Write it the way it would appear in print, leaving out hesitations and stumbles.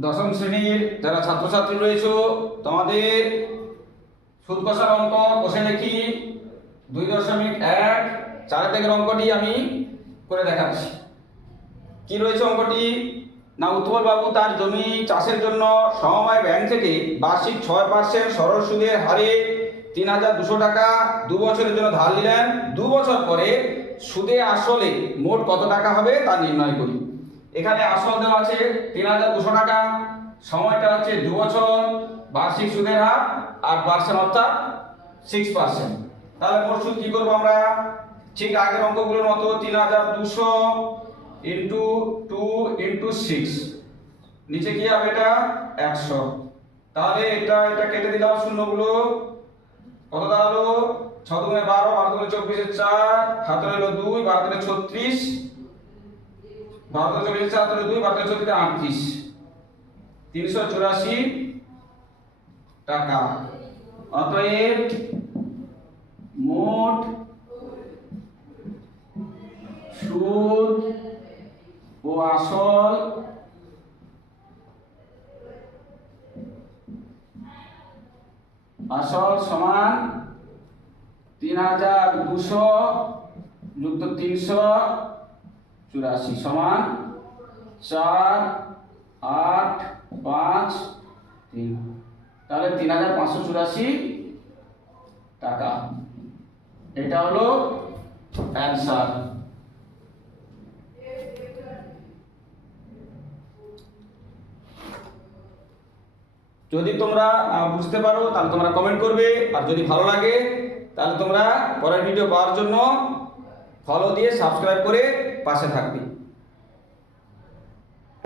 দশম শ্রেণীর যারা ছাত্রছাত্রী রয়েছে তোমাদের সুদ কষার অঙ্ক কষে দেখি 2.1 4 থেকে অঙ্কটি আমি করে দেখাচ্ছি। কি রয়েছে অঙ্কটি না, উৎপল বাবু তার জমি চাষের জন্য সমবায় ব্যাংক থেকে বার্ষিক 6% সরল সুদের হারে 3,200 টাকা 2 বছরের জন্য ধার নিলেন। 2 বছর পরে সুদে আসলে মোট কত টাকা হবে তা নির্ণয় করি। এখানে আসল দেওয়া আছে 3,200 টাকা, সময়টা হচ্ছে 2 বছর, বার্ষিক সুদের হার 8% অর্থাৎ 6%। তাহলে মোট সুদ কি করবো আমরা, ঠিক আগের অঙ্কগুলোর মতো 3,200 ইন্টু 2 ইন্টু 6, নিচে কি হবে এটা 100। তাহলে এটা কেটে দিলাম শূন্যগুলো, কত দাঁড়ালো 6 দুগুণে 12, 12 দুগুণে 24, 4 হাতে রইল 2, 12 দুগুণে 36, 12 দুগুণে 24, 4 হাতে রইল 2, 12 দুগুণে 34, 384 টাকা। অতএব মোট সুদ ও আসল সমান 3,200 যুক্ত 384 সমান 4, 8, 5, 3। তাহলে 3,584 টাকা। এটা হলো অ্যান্সার। যদি তোমরা বুঝতে পারো তাহলে তোমরা কমেন্ট করবে, আর যদি ভালো লাগে তাহলে তোমরা পরের ভিডিও পাওয়ার জন্য ফলো দিয়ে সাবস্ক্রাইব করে পাশে থাকবে।